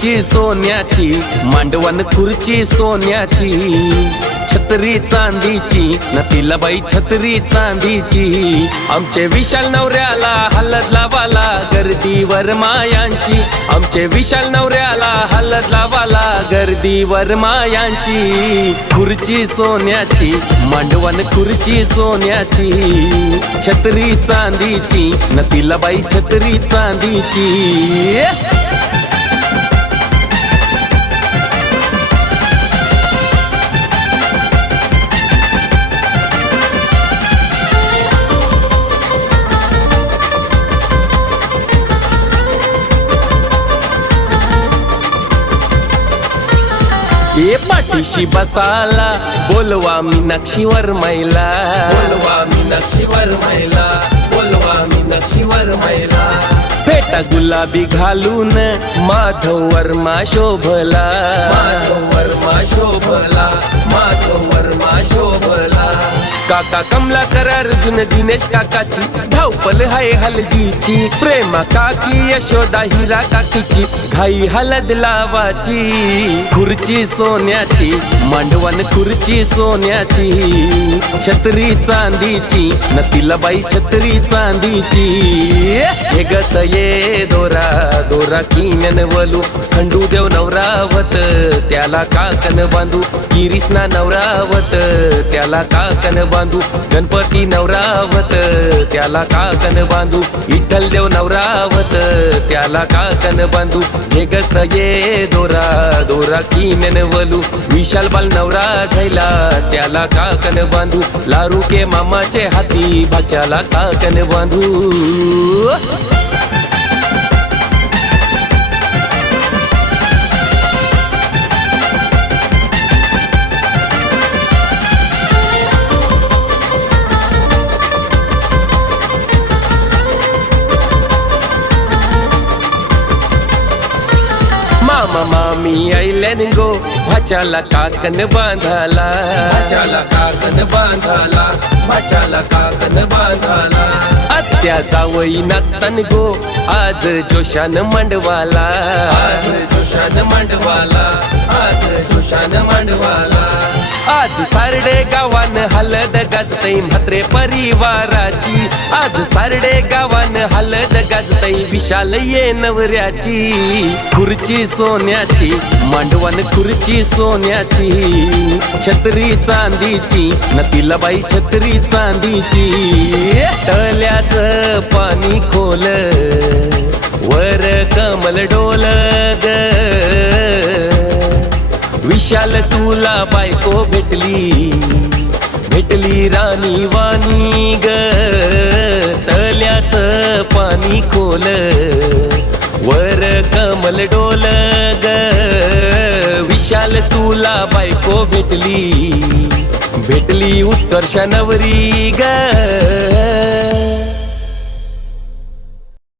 खुर्ची सोन्याची, मांडवण खुर्ची सोन्याची, छत्री चांदीची, नतीला बाई छत्री चांदीची। आमचे विशाल नवऱ्याला हलद लावाला गर्दीवर मायांची, आमचे विशाल नवऱ्याला हलद लावाला गर्दीवर मायांची। खुर्ची सोन्याची, मांडवण खुर्ची सोन्याची, छत्री चांदीची, नतीला बाई छत्री चांदीची। ये पाठीशी बसाला बोलवा मीनाक्षीवर मैला, बोलवा मीनाक्षीवर मैला, बोलवा मीनाक्षीवर मैला। फेटा गुलाबी घालून माधव वर्मा शोभला, माधव वर्मा शोभला, माधव वर्मा शोभला। काका कमलाकर अर्जुन दिनेश काकाची धावपल हाय हलदीची, प्रेमा काकी यशोदा हिरा काकीची घाई हलद लावाची। खुर्ची सोन्याची, मांडवण खुर्ची सोन्याची, छत्री चांदीची, नतीला बाई छत्री चांदीची। हे गस ये दोरा दोरा किनन वलू, खंडू देव नवरावत त्याला काकन बांधू, किरीसना नवरावत त्याला काकन बांधू, गणपती नवरावत त्याला काकन बांधू, विठ्ठल देव नवरावत त्याला काकन बांधू। हे गस ये दोरा दोरा किनन वलू, विशाल बाल नवरा झायला त्याला काकन बांधू, लारू के मामाचे हाती भाच्याला काकन बांधू। मामा मामी आईल्यान गो भाच्याला काकन बांधाला, भाच्याला काकन बांधाला, भाच्याला काकन बांधाला। आत्या जावई नाचतान गो आज जोशान मांडवाला, आज जोशान मांडवाला, आज जोशान मांडवाला। आज सारडे गावान हलद गाजतई म्हात्रे परिवाराची, आज सारडे गावान हलद गाजतई विशाल ये नवऱ्याची। खुर्ची सोन्याची, मांडवण खुर्ची सोन्याची, छत्री चांदीची, नतीला बाई छत्री चांदीची। तळ्याचं पाणी खोल वर कमल डोल ग, विशाल तुला बायको भेटली, भेटली राणी वाणी ग। तळ्यात पाणी खोल वर कमल डोल ग, विशाल तुला बायको भेटली, भेटली उत्कर्ष नवरी ग।